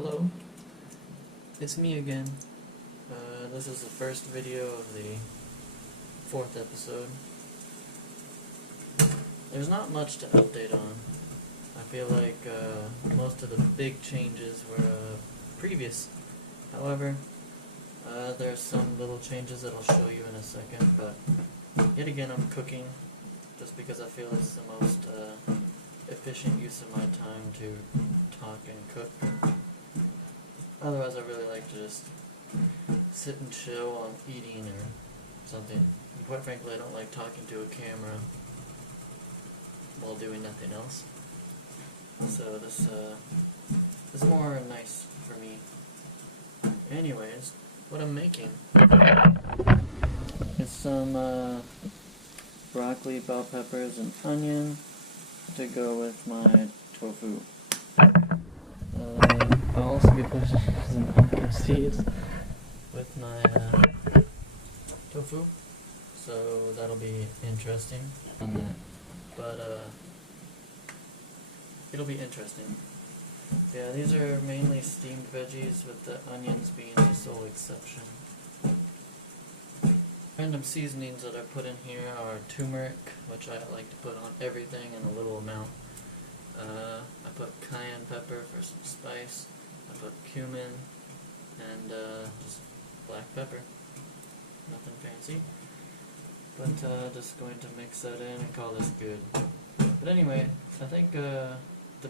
Hello, it's me again. This is the first video of the 4th episode. There's not much to update on. I feel like most of the big changes were previous. However, there's some little changes that I'll show you in a second, but yet again I'm cooking just because I feel it's the most efficient use of my time to talk and cook. Otherwise, I really like to just sit and chill while I'm eating or something. And quite frankly, I don't like talking to a camera while doing nothing else. So this is more nice for me. Anyways, what I'm making is some broccoli, bell peppers, and onion to go with my tofu. I'll also be putting some pumpkin seeds with my tofu, so that'll be interesting on that. But it'll be interesting. Yeah, these are mainly steamed veggies, with the onions being the sole exception. Random seasonings that I put in here are turmeric, which I like to put on everything in a little amount. I put cayenne pepper for some spice. I put cumin and just black pepper. Nothing fancy. But just going to mix that in and call this good. But anyway, I think the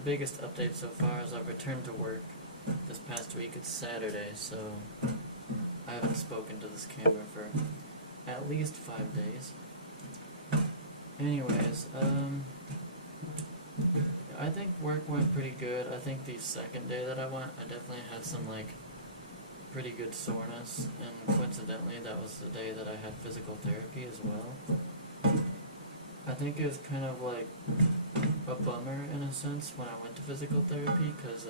biggest update so far is I've returned to work this past week. It's Saturday, so I haven't spoken to this camera for at least 5 days. Anyways, I think work went pretty good. I think the second day that I went, I definitely had some pretty good soreness, and coincidentally that was the day that I had physical therapy as well. I think it was kind of like a bummer in a sense when I went to physical therapy, because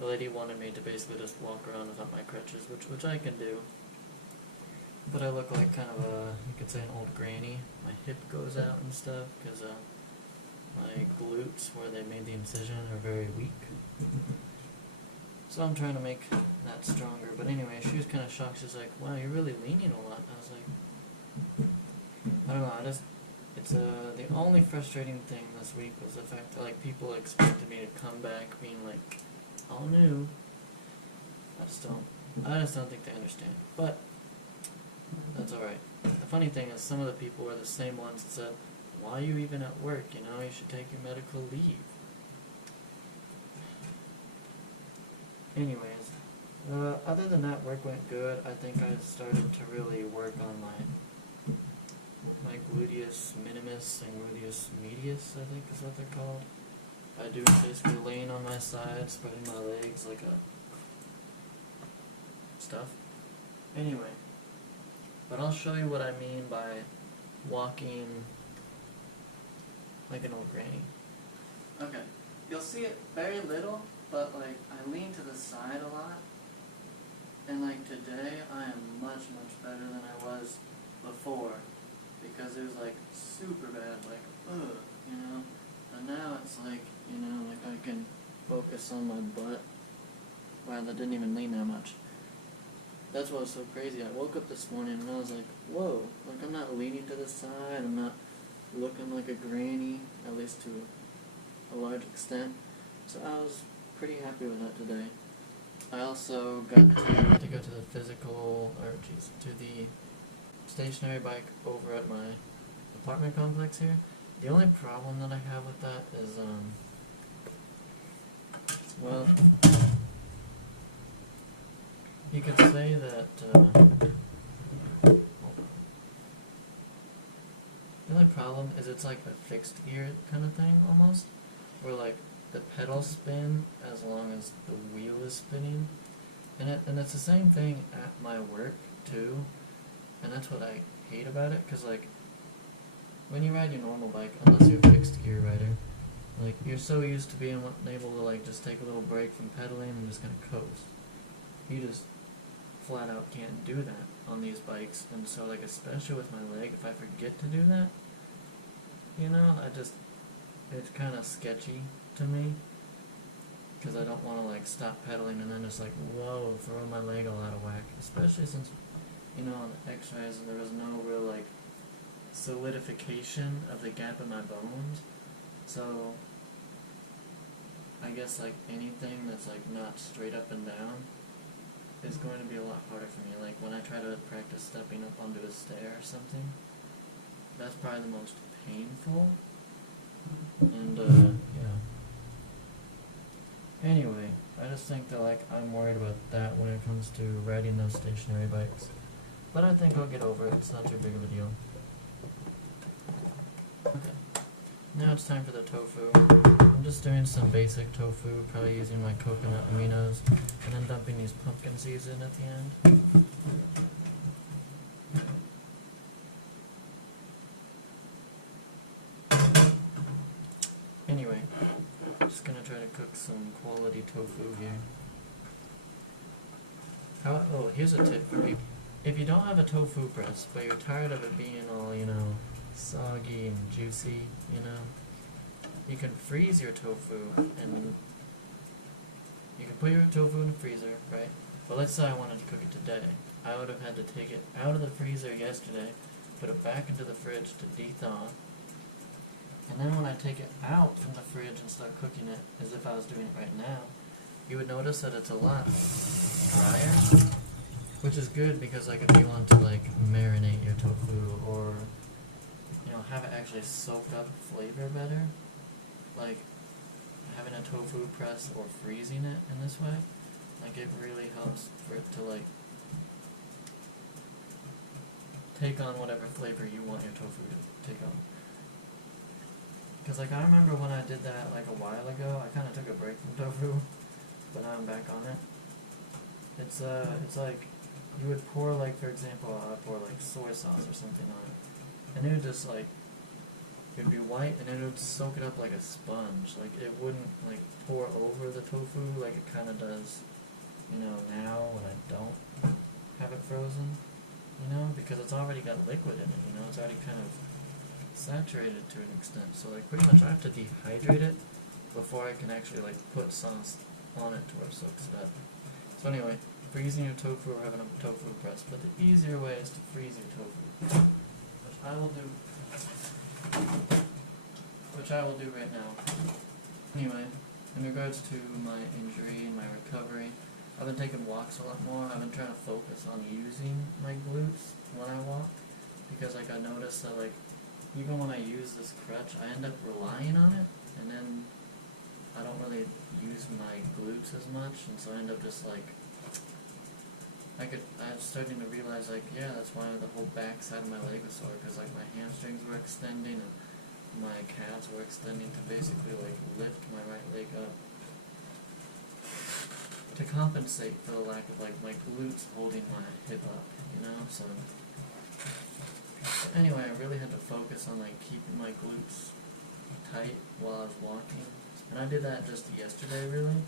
the lady wanted me to basically just walk around without my crutches, which I can do. But I look like kind of you could say an old granny. My hip goes out and stuff, because my glutes, where they made the incision, are very weak. So I'm trying to make that stronger. But anyway, she was kind of shocked. She's like, "Wow, you're really leaning a lot." And I was like, I don't know. It's the only frustrating thing this week was the fact that people expected me to come back being all new. I just don't think they understand. But that's alright. The funny thing is, some of the people were the same ones that said, "Why are you even at work? You should take your medical leave." Anyways, other than that, work went good. I think I started to really work on my gluteus minimus and gluteus medius, I think is what they're called. I do basically laying on my side, spreading my legs like stuff. Anyway, but I'll show you what I mean by walking like an old granny. Okay, you'll see it very little, but I lean to the side a lot, and today I am much better than I was before, because it was super bad, and now it's I can focus on my butt. Wow, that didn't even lean that much. That's what was so crazy. I woke up this morning and I was like, whoa, I'm not leaning to the side, I'm not looking like a granny, at least to a large extent. So I was pretty happy with that today. I also got to go to the to the stationary bike over at my apartment complex here. The only problem that I have with that is, well, you could say that, the only problem is it's like a fixed gear kind of thing almost, where the pedals spin as long as the wheel is spinning, and it's the same thing at my work too, and that's what I hate about it, because when you ride your normal bike, unless you're a fixed gear rider, you're so used to being able to just take a little break from pedaling and just kind of coast. You just flat out can't do that on these bikes, and so especially with my leg, if I forget to do that, it's kind of sketchy to me. because I don't want to like stop pedaling and then just like, whoa, throw my leg all out of whack. Especially since, you know, on the x-rays there was no real like solidification of the gap in my bones. So I guess like anything that's like not straight up and down is going to be a lot harder for me. Like when I try to practice stepping up onto a stair or something, that's probably the most painful. And yeah. Anyway, I just think that like I'm worried about that when it comes to riding those stationary bikes. But I think I'll get over it. It's not too big of a deal. Okay. Now it's time for the tofu. I'm just doing some basic tofu, probably using my coconut aminos, and then dumping these pumpkin seeds in at the end. Anyway, just gonna try to cook some quality tofu here. Oh, here's a tip for people. If you don't have a tofu press, but you're tired of it being all, you know, soggy and juicy, you know, you can freeze your tofu, and you can put your tofu in the freezer, right? But let's say I wanted to cook it today. I would have had to take it out of the freezer yesterday, put it back into the fridge to de-thaw, and then when I take it out from the fridge and start cooking it, as if I was doing it right now, you would notice that it's a lot drier, which is good because like if you want to like marinate your tofu or, you know, have it actually soak up flavor better, like having a tofu press or freezing it in this way, like it really helps for it to like take on whatever flavor you want your tofu to take on. Because like I remember when I did that like a while ago, I kind of took a break from tofu, but now I'm back on it. It's like you would pour like, for example, I pour like soy sauce or something on it, and it would just like, it would be white and it would soak it up like a sponge. Like it wouldn't like pour over the tofu like it kind of does, you know, now when I don't have it frozen, you know, because it's already got liquid in it, you know, it's already kind of saturated to an extent. So like pretty much I have to dehydrate it before I can actually like put sauce on it to where it soaks it up. So anyway, freezing your tofu or having a tofu press, but the easier way is to freeze your tofu, which I will do right now. Anyway, in regards to my injury and my recovery, I've been taking walks a lot more. I've been trying to focus on using my glutes when I walk, because like I noticed that like even when I use this crutch, I end up relying on it, and then I don't really use my glutes as much, and so I end up just like, I'm starting to realize like, yeah, that's why the whole back side of my leg was sore, because like my hamstrings were extending and my calves were extending to basically like lift my right leg up to compensate for the lack of like my glutes holding my hip up, you know, so anyway, I really had to focus on like keeping my glutes tight while I was walking, and I did that just yesterday really,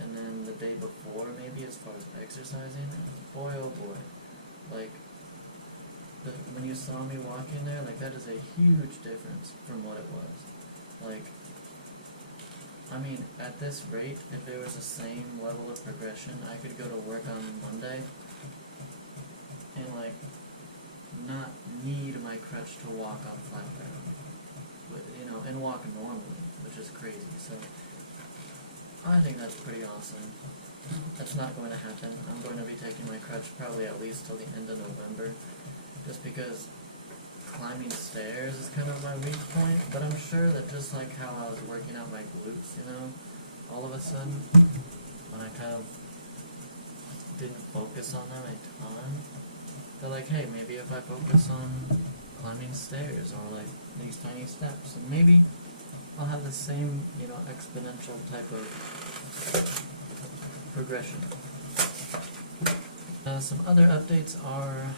and then the day before maybe as far as exercising, and boy oh boy, like when you saw me walking there, like that is a huge difference from what it was. Like, I mean, at this rate, if there was the same level of progression, I could go to work on Monday and like not need my crutch to walk on flat ground, but you know, and walk normally, which is crazy. So I think that's pretty awesome. That's not going to happen. I'm going to be taking my crutch probably at least till the end of November, just because climbing stairs is kind of my weak point. But I'm sure that just like how I was working out my glutes, you know, all of a sudden when I kind of didn't focus on them a ton, they're like, hey, maybe if I focus on climbing stairs or like these tiny steps, and maybe I'll have the same, you know, exponential type of progression. Some other updates are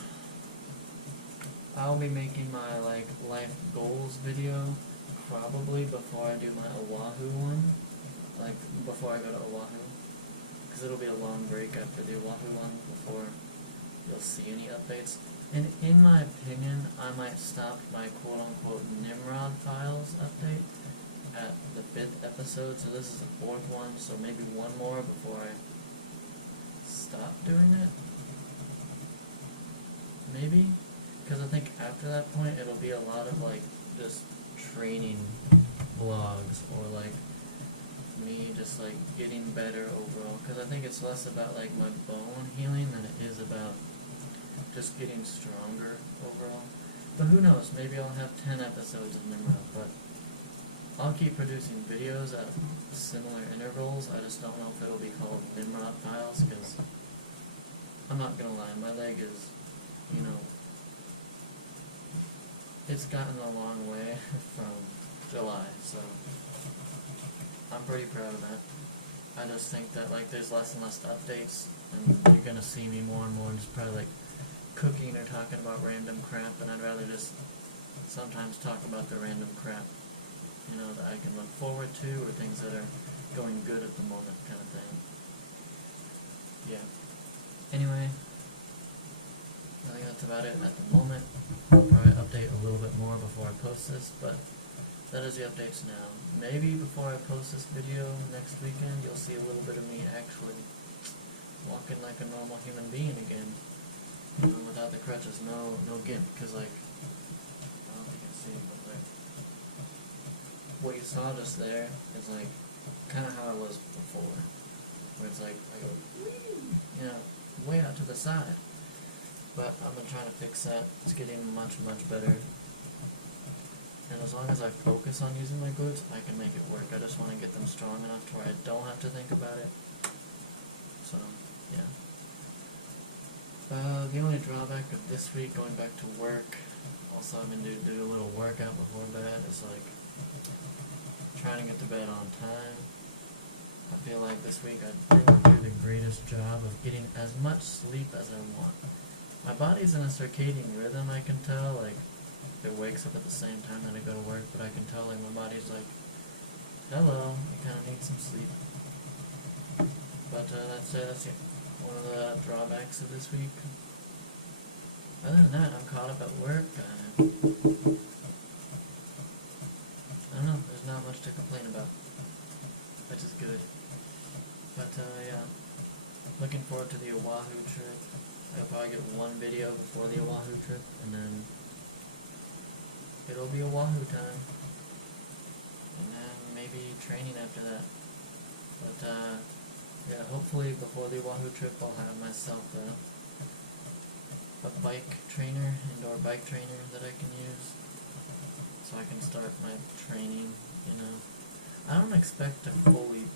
I'll be making my like life goals video probably before I do my Oahu one, like before I go to Oahu, because it'll be a long break after the Oahu one before you'll see any updates. And in my opinion, I might stop my quote-unquote Nimrod files update at the 5th episode, so this is the 4th one, so maybe one more before I stop doing it? Maybe? Because I think after that point it'll be a lot of like just training vlogs, or like me just like getting better overall, because I think it's less about like my bone healing than it is about just getting stronger overall. But who knows, maybe I'll have 10 episodes of Nimrod, but I'll keep producing videos at similar intervals. I just don't know if it'll be called Nimrod Files, because I'm not gonna lie, my leg is, you know, it's gotten a long way from July, so I'm pretty proud of that. I just think that like there's less and less updates, and you're gonna see me more and more just probably like cooking or talking about random crap, and I'd rather just sometimes talk about the random crap, you know, that I can look forward to, or things that are going good at the moment kind of thing. Yeah. Anyway, I think that's about it at the moment. I'll probably update a little bit more before I post this, but that is the updates now. Maybe before I post this video next weekend, you'll see a little bit of me actually walking like a normal human being again, without the crutches, no gimp, because like, I don't think you can see, but like, what you saw just there is like, kind of how I was before, where it's like, I go, you know, way out to the side. But I've been trying to fix that. It's getting much, much better. And as long as I focus on using my glutes, I can make it work. I just want to get them strong enough to where I don't have to think about it. So, yeah. The only drawback of this week, going back to work, also having to do a little workout before bed, is like trying to get to bed on time. I feel like this week I didn't do the greatest job of getting as much sleep as I want. My body's in a circadian rhythm, I can tell, like, it wakes up at the same time that I go to work, but I can tell, like, my body's like, hello, you kind of need some sleep. But that's one of the drawbacks of this week. Other than that, I'm caught up at work. I don't know, there's not much to complain about, which is good. But, yeah, looking forward to the Oahu trip. I'll probably get one video before the Oahu trip, and then it'll be Oahu time, and then maybe training after that. But yeah, hopefully before the Oahu trip I'll have myself a bike trainer, indoor bike trainer that I can use, so I can start my training, you know. I don't expect to fully,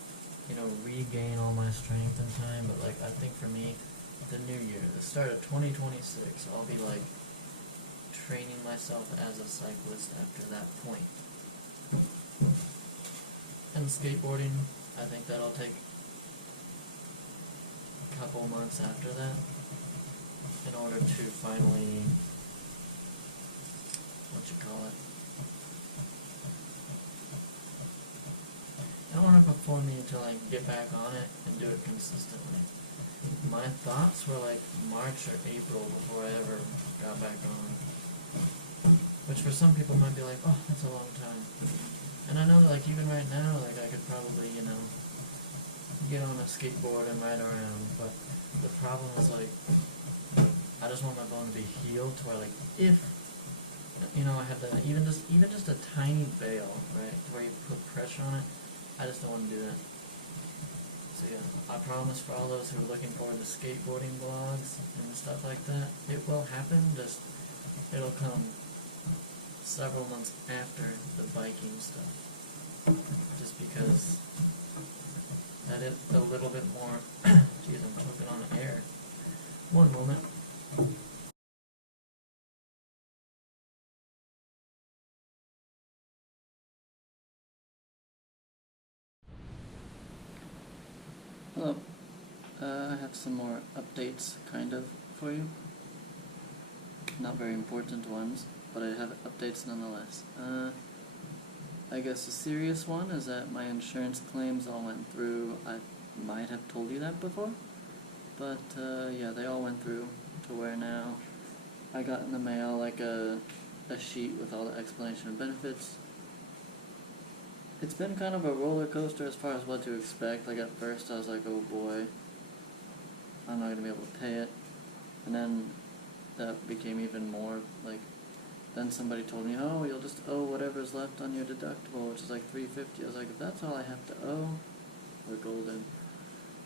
you know, regain all my strength in time, but like I think for me, the new year, the start of 2026, I'll be like training myself as a cyclist after that point. And skateboarding, I think that'll take a couple months after that in order to finally, I don't want to perform me until I get back on it and do it consistently. My thoughts were like March or April before I ever got back on. Which for some people might be like, oh, that's a long time. And I know that like even right now, like I could probably, you know, get on a skateboard and ride around, but the problem is like, I just want my bone to be healed to where like, if, you know, I have to, even just a tiny bail, right, where you put pressure on it, I just don't want to do that. So yeah, I promise for all those who are looking forward to skateboarding vlogs and stuff like that, it will happen, just, it'll come several months after the biking stuff. Just because that is a little bit more, geez, I'm choking on air. One moment. Hello. I have some more updates, kind of, for you. Not very important ones, but I have updates nonetheless. I guess the serious one is that my insurance claims all went through. I might have told you that before, but yeah, they all went through to where now I got in the mail like a sheet with all the explanation of benefits. It's been kind of a roller coaster as far as what to expect. Like at first I was like, oh boy, I'm not going to be able to pay it. And then that became even more like, then somebody told me, oh, you'll just owe whatever's left on your deductible, which is like $350. I was like, if that's all I have to owe, we're golden.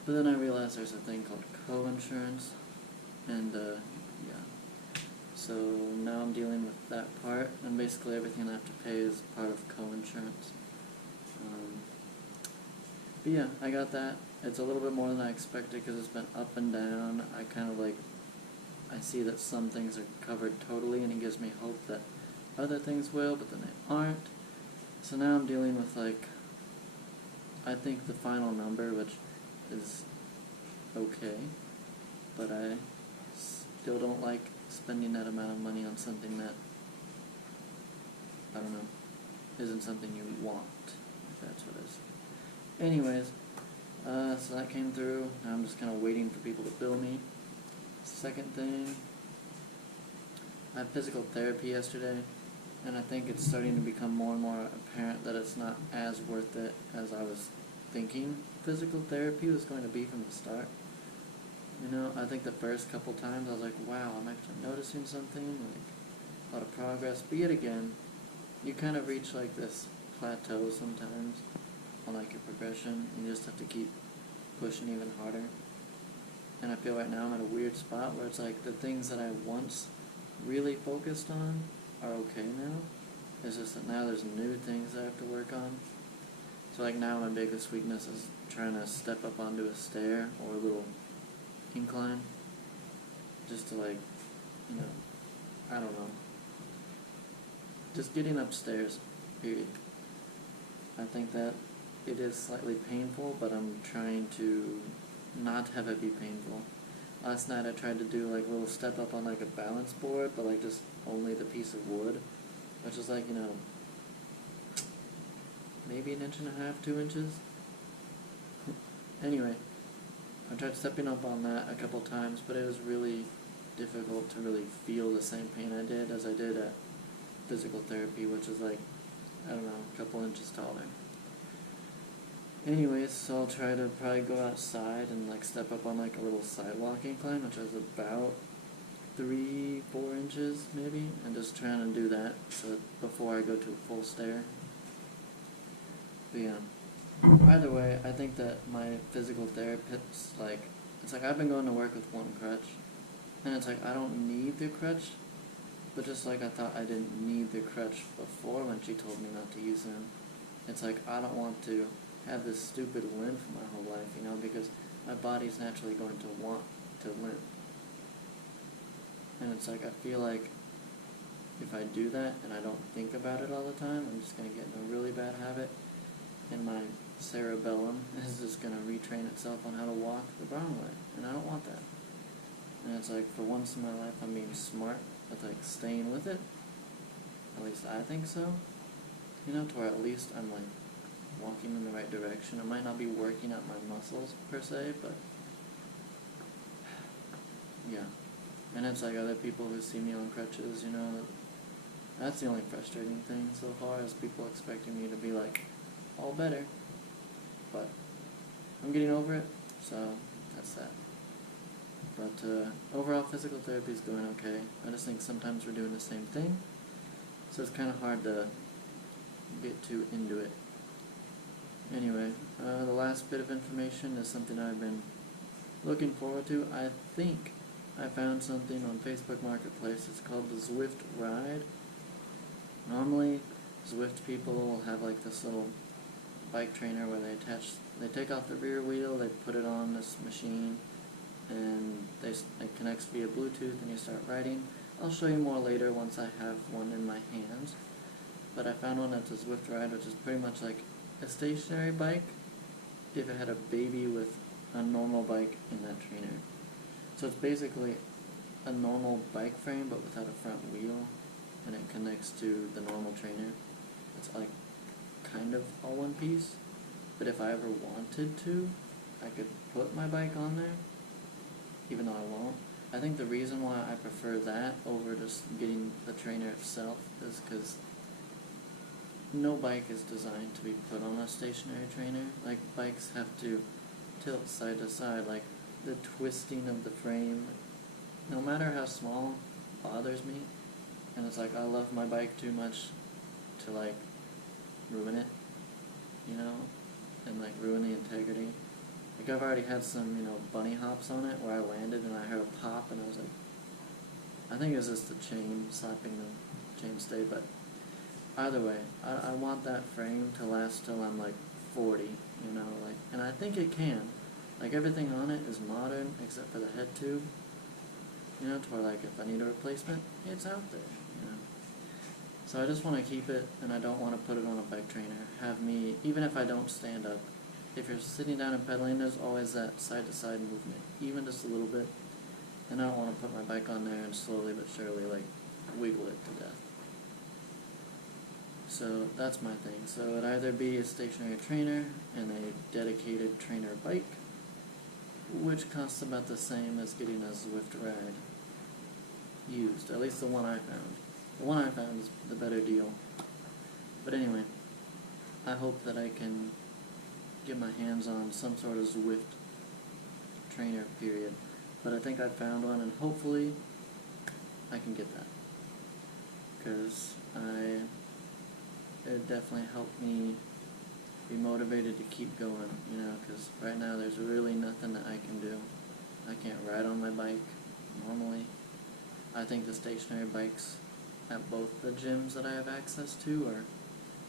But then I realized there's a thing called co-insurance, and yeah. So now I'm dealing with that part, and basically everything I have to pay is part of co-insurance. But yeah, I got that. It's a little bit more than I expected because it's been up and down. I kind of like, I see that some things are covered totally, and it gives me hope that other things will, but then they aren't. So now I'm dealing with like, I think the final number, which is okay, but I still don't like spending that amount of money on something that, I don't know, isn't something you want, if that's what it is. Anyways, so that came through. Now I'm just kind of waiting for people to bill me. Second thing, I had physical therapy yesterday, and I think it's starting to become more and more apparent that it's not as worth it as I was thinking physical therapy was going to be from the start. You know, I think the first couple times I was like, wow, I'm actually noticing something, like a lot of progress. But yet again, you kind of reach like this plateau sometimes on like your progression, and you just have to keep pushing even harder. And I feel right now I'm at a weird spot where it's like the things that I once really focused on are okay now. It's just that now there's new things I have to work on. So like now my biggest weakness is trying to step up onto a stair or a little incline. Just to like, you know, I don't know. Just getting upstairs, period. I think that it is slightly painful, but I'm trying to not have it be painful. Last night I tried to do like a little step up on like a balance board, but like just only the piece of wood, which is like, you know, maybe 1.5 inches, 2 inches. Anyway, I tried stepping up on that a couple times, but it was really difficult to really feel the same pain I did as I did at physical therapy, which is like, I don't know, a couple inches taller. Anyways, so I'll try to probably go outside and like step up on like a little sidewalk incline, which is about 3-4 inches maybe, and just trying to do that so that before I go to a full stair. But yeah, either way, I think that my physical therapist, like, it's like I've been going to work with one crutch, and it's like I don't need the crutch, but just like I thought I didn't need the crutch before when she told me not to use them. It's like I don't want to have this stupid limp for my whole life, you know, because my body's naturally going to want to limp. And it's like I feel like if I do that and I don't think about it all the time, I'm just going to get in a really bad habit, and my cerebellum is just going to retrain itself on how to walk the wrong way, and I don't want that. And it's like, for once in my life, I'm being smart with like staying with it. At least I think so. You know, to where at least I'm like walking in the right direction. I might not be working out my muscles per se, but yeah. And it's like other people who see me on crutches, you know, that's the only frustrating thing so far, is people expecting me to be like all better. But I'm getting over it, so that's that. But overall physical therapy is going okay. I just think sometimes we're doing the same thing, so it's kind of hard to get too into it. Anyway, the last bit of information is something I've been looking forward to. I think I found something on Facebook Marketplace. It's called the Zwift Ride. Normally, Zwift people will have like this little bike trainer where they take off the rear wheel, they put it on this machine, and it connects via Bluetooth, and you start riding. I'll show you more later once I have one in my hands. But I found one that's a Zwift Ride, which is pretty much like a stationary bike if it had a baby with a normal bike in that trainer. So it's basically a normal bike frame but without a front wheel, and it connects to the normal trainer. It's like kind of all one piece, but if I ever wanted to, I could put my bike on there, even though I won't. I think the reason why I prefer that over just getting the trainer itself is because no bike is designed to be put on a stationary trainer. Like, bikes have to tilt side to side, like, the twisting of the frame, no matter how small, bothers me. And it's like, I love my bike too much to, like, ruin it, you know, and, like, ruin the integrity. Like, I've already had some, you know, bunny hops on it where I landed and I heard a pop and I was like, I think it was just the chain slapping the chainstay, but either way, I want that frame to last till I'm, like, 40, you know, like, and I think it can. Like, everything on it is modern except for the head tube, you know, to where, like, if I need a replacement, it's out there, you know. So I just want to keep it, and I don't want to put it on a bike trainer. Have me, even if I don't stand up, if you're sitting down and pedaling, there's always that side-to-side movement, even just a little bit. And I don't want to put my bike on there and slowly but surely, like, wiggle it to death. So that's my thing. So it'd either be a stationary trainer and a dedicated trainer bike, which costs about the same as getting a Zwift ride used, at least the one I found. The one I found is the better deal. But anyway, I hope that I can get my hands on some sort of Zwift trainer, period. But I think I found one, and hopefully I can get that. Because it definitely helped me be motivated to keep going, you know, because right now there's really nothing that I can do. I can't ride on my bike normally. I think the stationary bikes at both the gyms that I have access to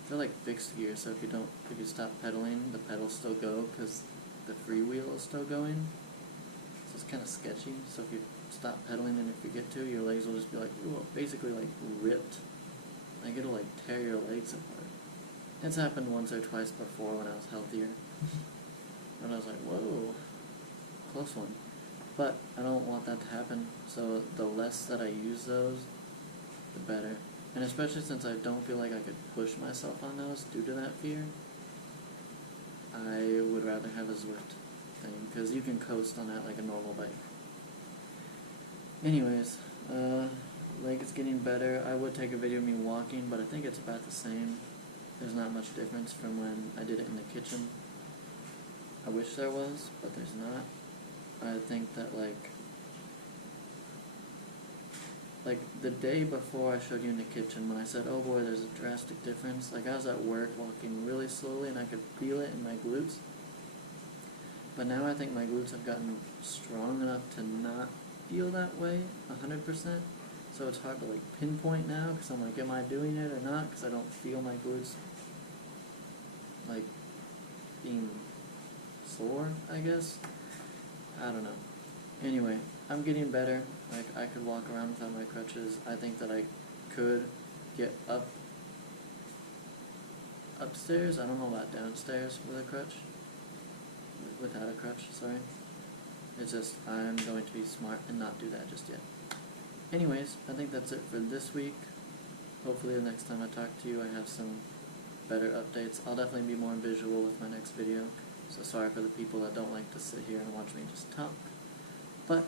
they're like fixed gear, so if you stop pedaling, the pedals still go because the freewheel is still going. So it's kind of sketchy. So if you stop pedaling and if you get to, your legs will just be like, basically like ripped. Like it'll like tear your legs apart. It's happened once or twice before when I was healthier. And I was like, whoa, close one. But I don't want that to happen, so the less that I use those, the better. And especially since I don't feel like I could push myself on those due to that fear, I would rather have a Zwift thing, because you can coast on that like a normal bike. Anyways, leg is getting better. I would take a video of me walking, but I think it's about the same. There's not much difference from when I did it in the kitchen. I wish there was, but there's not. I think that like the day before I showed you in the kitchen, when I said, oh boy, there's a drastic difference, like I was at work walking really slowly and I could feel it in my glutes. But now I think my glutes have gotten strong enough to not feel that way 100%. So it's hard to like pinpoint now, because I'm like, am I doing it or not? Because I don't feel my glutes like being sore, I guess. I don't know. Anyway, I'm getting better. Like, I could walk around without my crutches. I think that I could get upstairs. I don't know about downstairs with a crutch. Without a crutch, sorry. It's just, I'm going to be smart and not do that just yet. Anyways, I think that's it for this week. Hopefully the next time I talk to you I have some better updates. I'll definitely be more visual with my next video. So sorry for the people that don't like to sit here and watch me just talk. But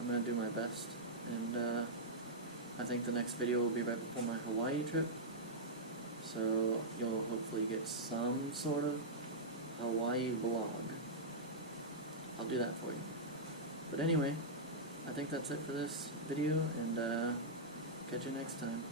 I'm going to do my best. And I think the next video will be right before my Hawaii trip. So you'll hopefully get some sort of Hawaii vlog. I'll do that for you. But anyway, I think that's it for this video, and catch you next time.